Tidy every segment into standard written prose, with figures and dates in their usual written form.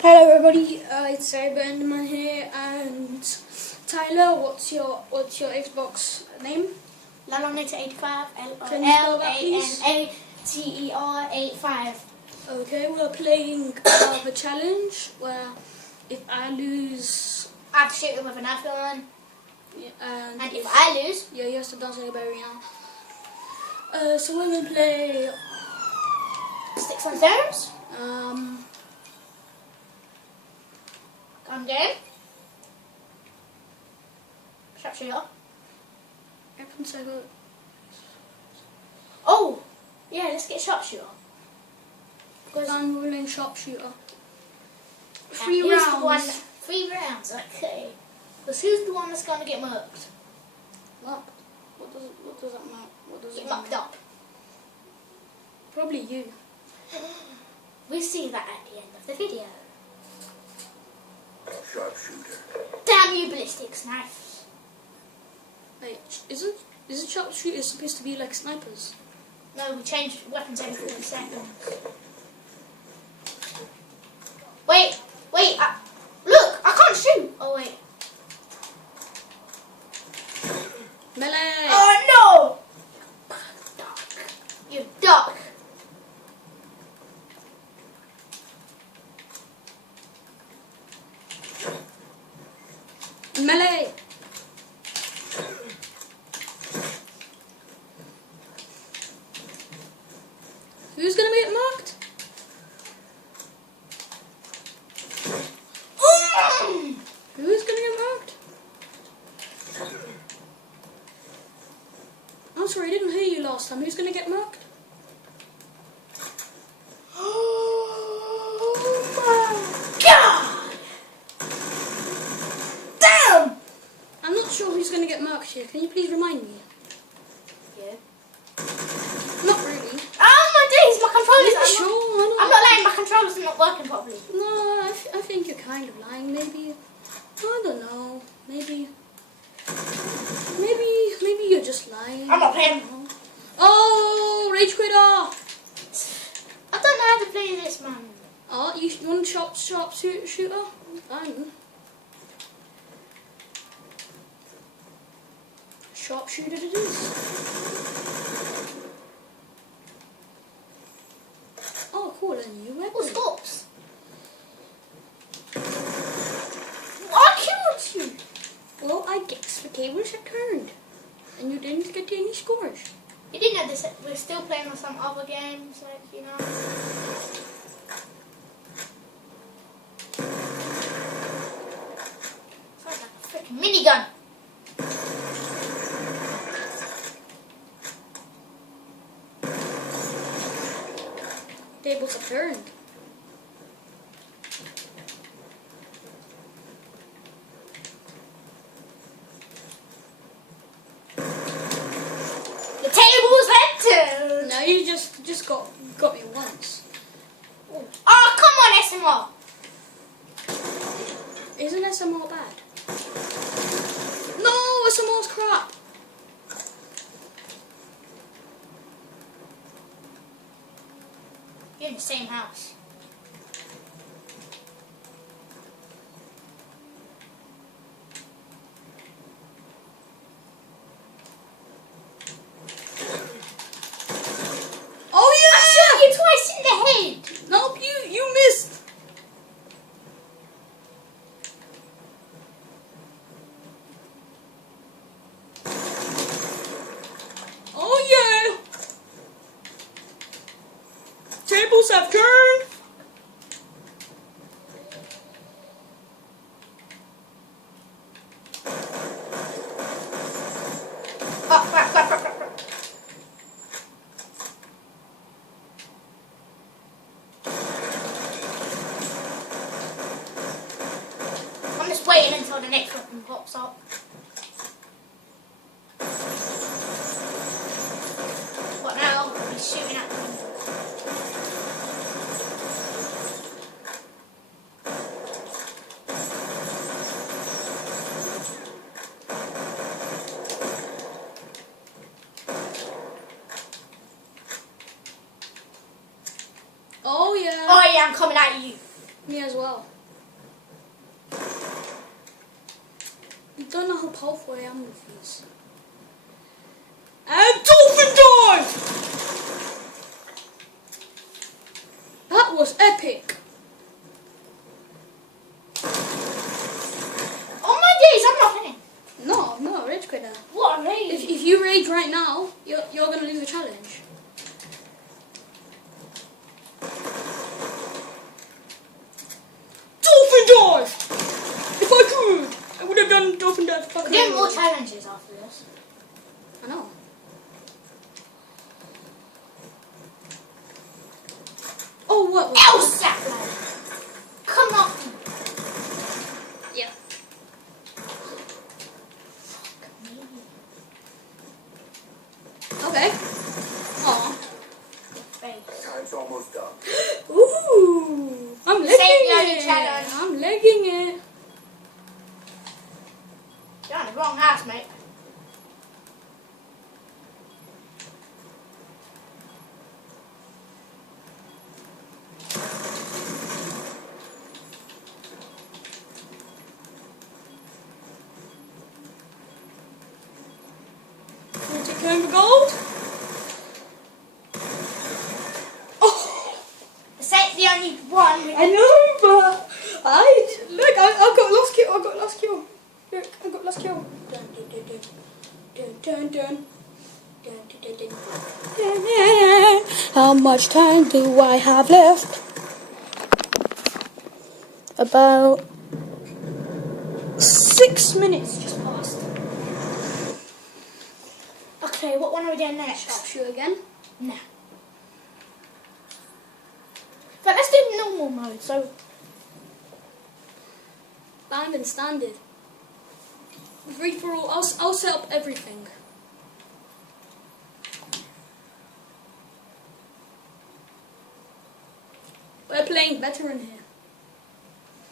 Hello everybody, it's Benjamin here, and Tyler, what's your Xbox name? Lalonita85, Can you spell that, please? LOLANATER85. Okay, we're playing the challenge where if I lose, I have to shoot him with a knife gun. yeah, And if I lose, yeah, he has to dance like a balerina. So we're gonna play Sticks and Stones. Gun game. Sharpshooter. Oh! Yeah, let's get sharpshooter. Because I'm ruling sharpshooter. And 3 who's rounds. the one? 3 rounds, okay. Because who's the one that's going to get murked? What? What does that mean? What does Get it mucked mean? up. Probably you. We'll see that at the end of the video. Sharpshooter. Damn you, ballistics knives. Wait, isn't sharpshooter supposed to be like snipers? No, we changed weapons every 40 seconds. Wait, look, I can't shoot. Oh wait. Melee! Oh no! You duck. Melee! Who's gonna get marked? Who's gonna get marked? I'm sorry, I didn't hear you last time. Who's gonna get marked? Oh my god! Damn! I'm not sure who's gonna get marked here. Can you please remind me? Yeah. Not really. Oh my days, my controllers! Yeah, sure, I'm not lying, my controllers are not working properly. No, I think you're kind of lying, maybe. I don't know. Maybe you're just lying. I'm not playing. Oh, rage quitter! I don't know how to play this, man. Oh, you want shooter? Fine. Sharpshooter it is. Oh, cool, a new Oh, weapon. stops. I killed you. Well, I guess the tables have turned, and you didn't get any scores. You didn't know this. We're still playing with some other games, like, you know. Sounds like a freaking minigun. Tables have turned. The tables have turned. No, you just got me once. Oh, come on, SMR. Isn't SMR bad? No, SMR's crap. You're in the same house. Oh I yeah! shot you twice in the head. Nope, you missed. Oh yeah! Tables have turned. Oh, crap. I'm just waiting until the next weapon pops up. What now? He's shooting at me. Oh yeah. Oh yeah, I'm coming at you. Me as well. You don't know how powerful I am with these. And dolphin dive! That was epic. Oh my days, I'm not winning. No, rage quit now. What a rage. If you rage right now, you're gonna lose the challenge. Dolphin dive! If I could, I would have done dolphin dive. We're doing more challenges after this. I know. Oh, what? Elsa! Come on. Yeah. Okay. Aw. Face. Time's almost done. Ooh. I'm legging Same level it. challenge. I'm legging it. You're on the wrong house, mate. Want to claim the gold? Oh, This ain't the only one. I know, but I got lost kill. I got lost kill. Look, I got lost kill. Dun dun dun dun dun dun dun. Dun, dun, dun, dun. How much time do I have left? About 6 minutes just passed. Okay, what one are we doing next? Sharpshooter again. No. But let's do normal mode, so... Banned and standard. Free for all. I'll set up everything. We're playing veteran here.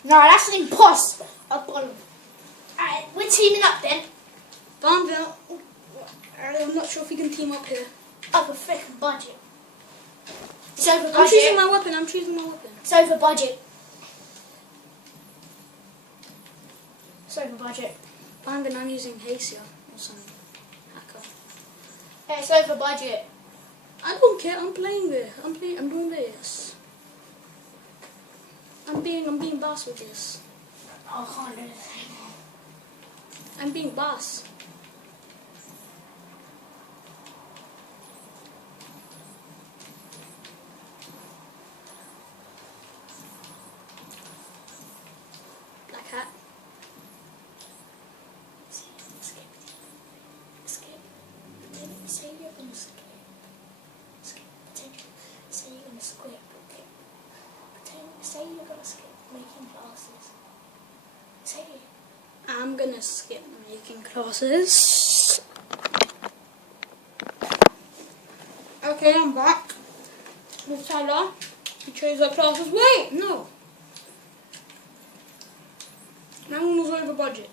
No, that's an impossible. Alright, we're teaming up then. Banned. I'm not sure if we can team up here. Over freaking budget. It's over budget. I'm choosing my weapon. I'm choosing my weapon. It's over budget. It's over budget. Banned and I'm using Hacia or some hacker. Yeah, it's over budget. I don't care. I'm playing this. I'm doing this. I'm being boss with this. I can't do this anymore. I'm being boss. Black hat. Skip. Say you're gonna skip. Pretend. Say you're gonna skip. Okay. Say you're gonna skip making classes. Say it. I'm gonna skip making classes. Okay, I'm back with Tyler. We chose our classes. Wait, no. That one was over budget.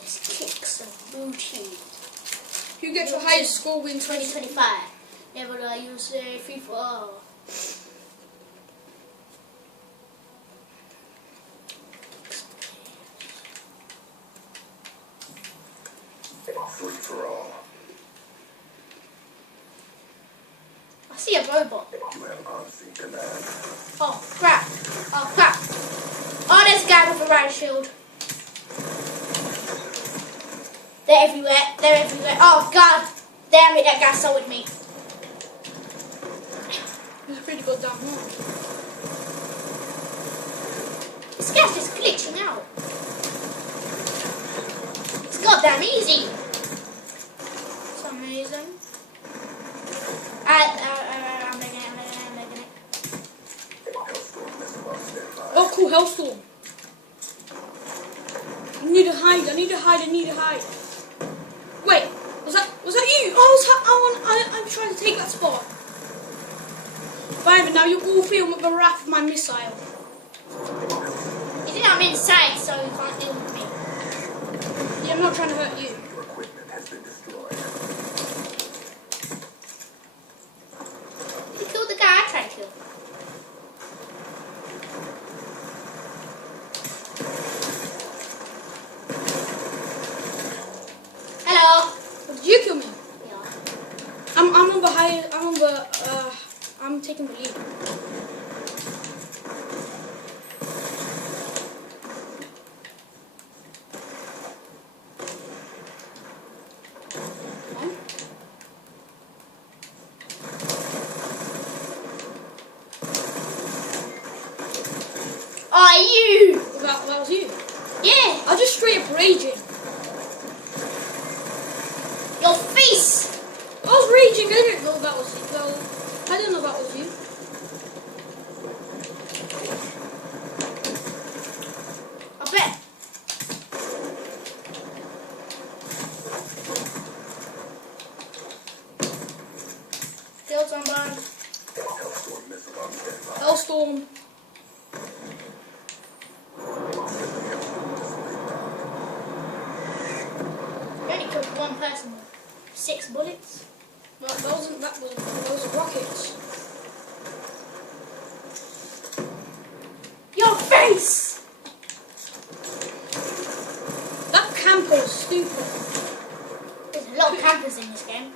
Let's kick some booty. Who gets your highest score wins 2025. Never do I use FIFA. Free for all. I see a robot. You have honesty command. Oh crap. Oh crap. Oh, there's a guy with a riot shield. They're everywhere. They're everywhere. Oh god. Damn it, that guy sold me. It's pretty good down here. This guy's just glitching out. It's goddamn easy. For some reason. I'm making it. Oh, cool, Hellstorm. I need to hide. Wait, was that you? I'm trying to take that spot. Fine, but now you all feel the wrath of my missile. You think I'm inside, so you can't deal with me. thought that was you. Well, I didn't know that was you. I bet. Killed someone. Hellstorm missile on standby. Hellstorm. You only killed one person. 6 bullets. Well, those are rockets. Your face! That camper is stupid. There's a lot of campers in this game.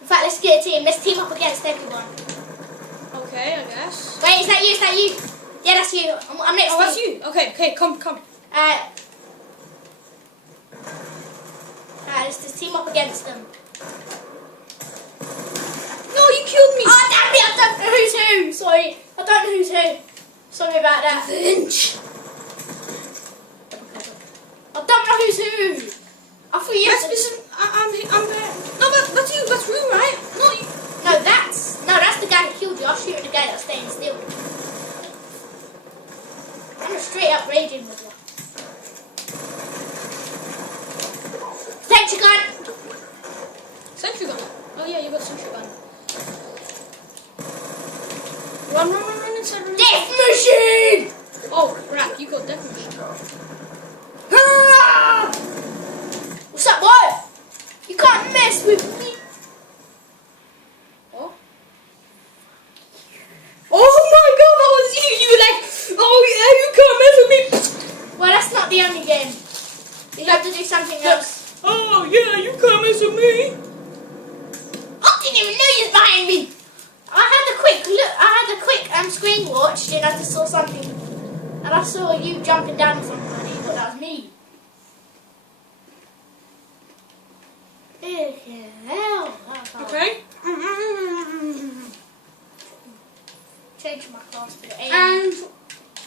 In fact, let's get a team. Let's team up against everyone. Okay, I guess. Wait, is that you? Is that you? Yeah, that's you. I'm next Oh, to that's you. Okay, come. Let's just team up against them. No, you killed me. Oh, damn it! I don't know who's who. Sorry. I don't know who's who. Sorry about that. Lynch. I don't know who's who. I thought you I'm there. No, that's you. That's Rue, right? No, you. No, that's the guy who killed you. I'll shoot the guy that's staying still. I'm straight up raging with you. Sentry gun! Sentry gun. Oh yeah, you got sentry gun. Run inside. Run. Death machine! Oh crap, you got death machine. Ah! What's up, boy? You can't mess with me. Oh. Oh my god, that was you! You were like, oh yeah, you can't mess with me. Well, that's not the only game. You have to do something else. Oh yeah, you can't mess with me. I didn't even know you was behind me. I had a quick look. I had a quick screen watch, and I just saw something, and I saw you jumping down with somebody, but that was me. Fucking hell. That was hard. Okay. Change my class to the A.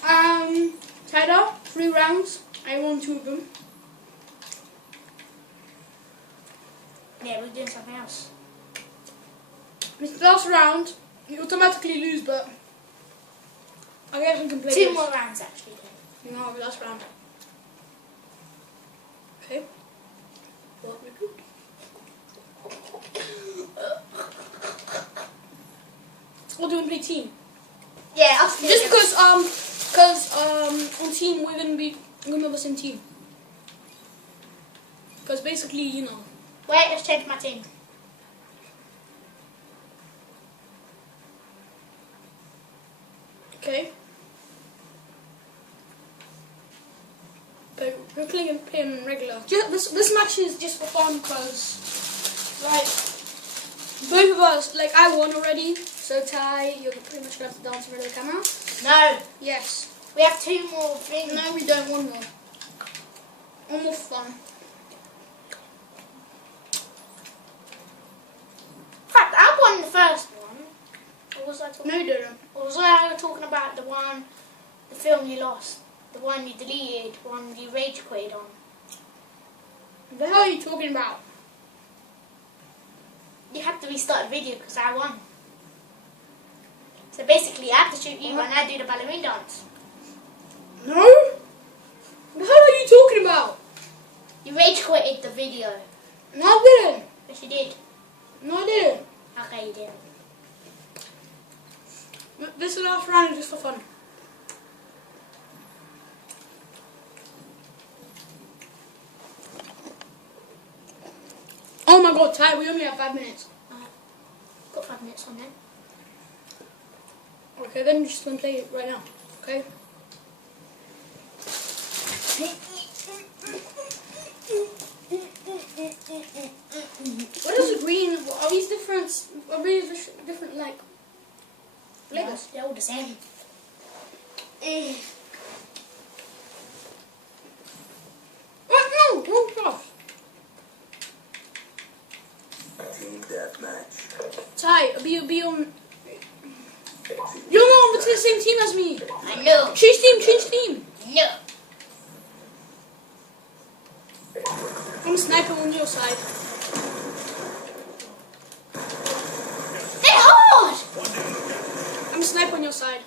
And Tyler, 3 rounds. I won 2 of them. Yeah, we're doing something else. It's the last round. You automatically lose, but I guess we can play 2 this. more rounds actually. No, the last round. Okay. What we do? We'll do and play team. Yeah, I'll Just because on team we're gonna be the same team. Because basically, you know. Wait, let's change my team. Okay. But we're playing regular. This match is just for fun because, like, both of us, like, I won already. So Ty, you're pretty much gonna have to dance in front of the camera. No, Yes. we have 2 more things. No, we don't. One more. One more fun. In fact, I won the first one. Or was I talking? No, you didn't. Or was I talking about the film you lost? The one you deleted, one you rage quitted on? What the hell are you talking about? You had to restart the video because I won. So basically, I have to shoot you when I do the ballerina dance. No? What the hell are you talking about? You rage quitted the video. No, I didn't. Yes, you did. No, I didn't. Okay, you didn't. This is the last round just for fun. Oh my god, Ty, we only have 5 minutes. Got 5 minutes on then. Okay, then we're just gonna play it right now. Okay? What is the green? Are these different? Are these different, like, flavors? Yes, they're all the same. What? No, oh gosh. Team deathmatch. Ty, be on. You're not on the same team as me. I know. Change team. No. I'm a sniper on your side. sniper on your side.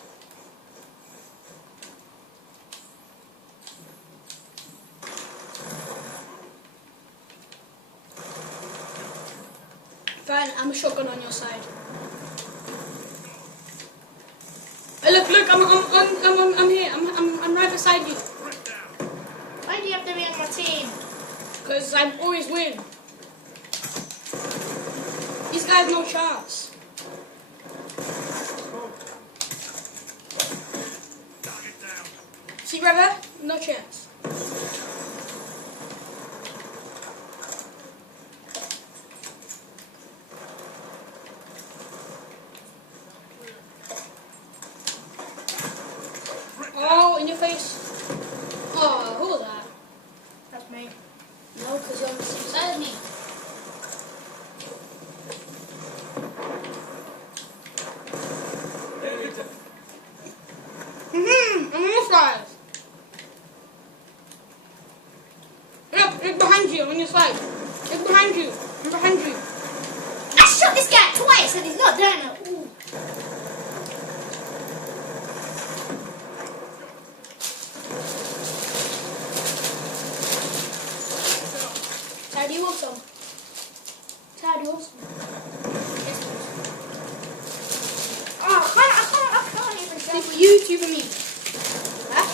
Fine, I'm a shotgun on your side. Hey, look, I'm here. I'm right beside you. Why do you have to be on my team? Because I always win. These guys have no chance. See, brother? No chance. Oh, in your face. Oh, who was that? That's me. No, because you're on the same side of me. I'm on your side. Look behind you, on your side. Look behind you. I'm behind you. I shot this guy twice and he's not doing it. Ooh. Tad, do you want some? Tad, do you want some? Yes, please. Oh, I can't even Two for you, two for me. Huh?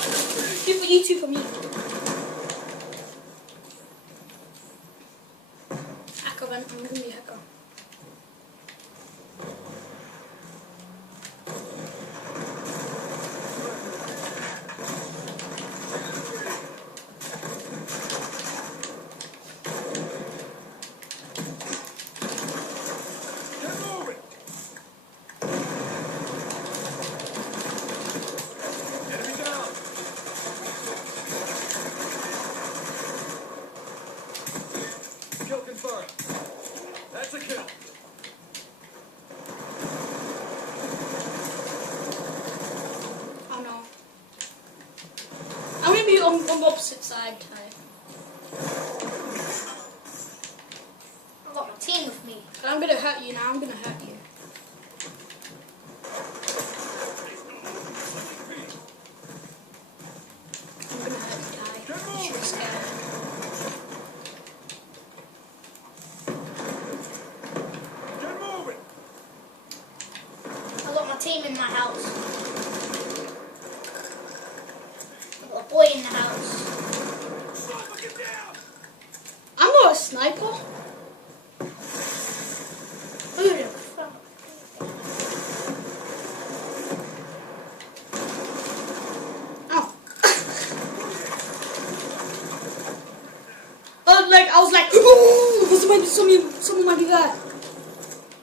Two for you, two for me. Hacker, man. I'm gonna be a hacker. Kill confirmed. That's a kill. Oh no. I'm gonna be on the opposite side, Ty. I've got my team with me. I'm gonna hurt you now. I'm gonna hurt you. I'm gonna hurt you, Ty. You should be scared. Get moving. I've got my team in my house. I've got a boy in the house. Sniper, get down. I'm not a sniper. Who the fuck? Oh. I was like, ooh, someone might be there.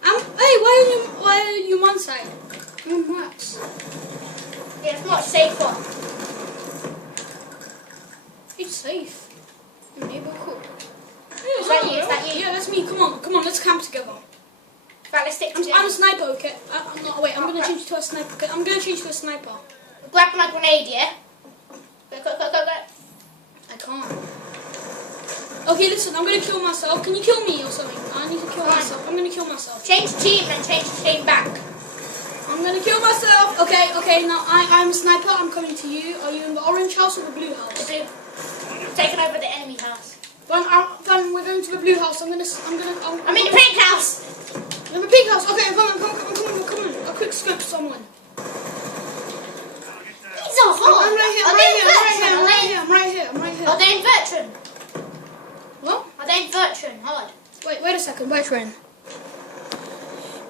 Hey, why are you on one side? I'm on Max. Yeah, it's much safer. It's safe. Your neighbor cool. Is that you? Is that you? Yeah, that's me. Come on, let's camp together. Right, let's stick I'm together. a sniper, okay? I'm not. Wait, I'm gonna change to a sniper. Okay? I'm gonna change to a sniper. Grab my grenade, yeah? Go. I can't. Okay, listen. I'm gonna kill myself. Can you kill me or something? I need to kill Fine. myself. I'm gonna kill myself. Change team and change team back. I'm gonna kill myself. Okay. Now I'm a sniper. I'm coming to you. Are you in the orange house or the blue house? The blue. Taking over the enemy house. Then we're going to the blue house. I'm I'm in the pink house. in the pink house. Okay, come on. A quick scope someone. These are hot. I'm right here. Are they in veteran? What? Are they in veteran? Hard. Wait a second. Wait, friend.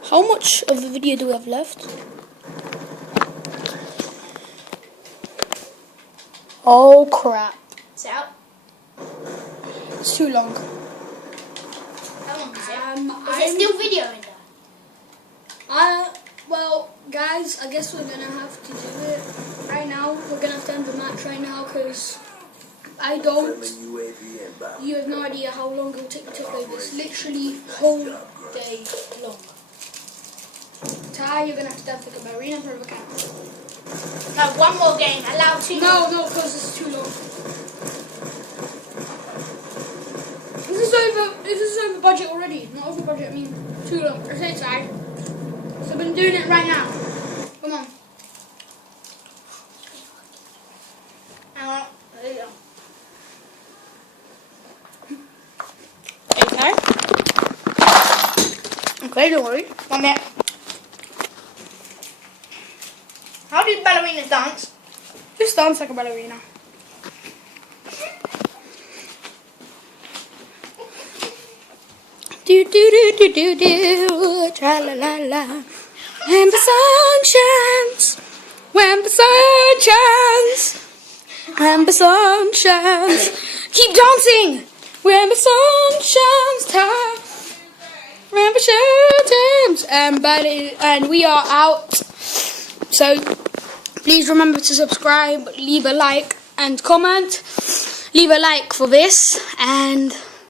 How much of the video do we have left? Oh crap. It's out. It's too long. How long is it? I'm- Is it still video in there? Well, guys, I guess we're gonna have to do it right now. We're gonna have to end the match right now because I don't. Friendly UAV inbound. You have no idea how long it will take me to play this. Literally whole day long. Ty, you're gonna have to dance like a balerina for a camp. No, one more game. Allow two. No, because it's too long. This is over budget already. Not over budget, I mean too long. I say Ty. So I've been doing it right now. Come on. Okay, don't worry. 1 minute. How do ballerinas dance? Just dance like a ballerina. Do do do do do do, tra la la la. When the sun shines, when the sun shines, when the sun shines. Keep dancing. When the sun shines, time. When the sun shines, and we are out. So please remember to subscribe, leave a like and comment. Leave a like for this and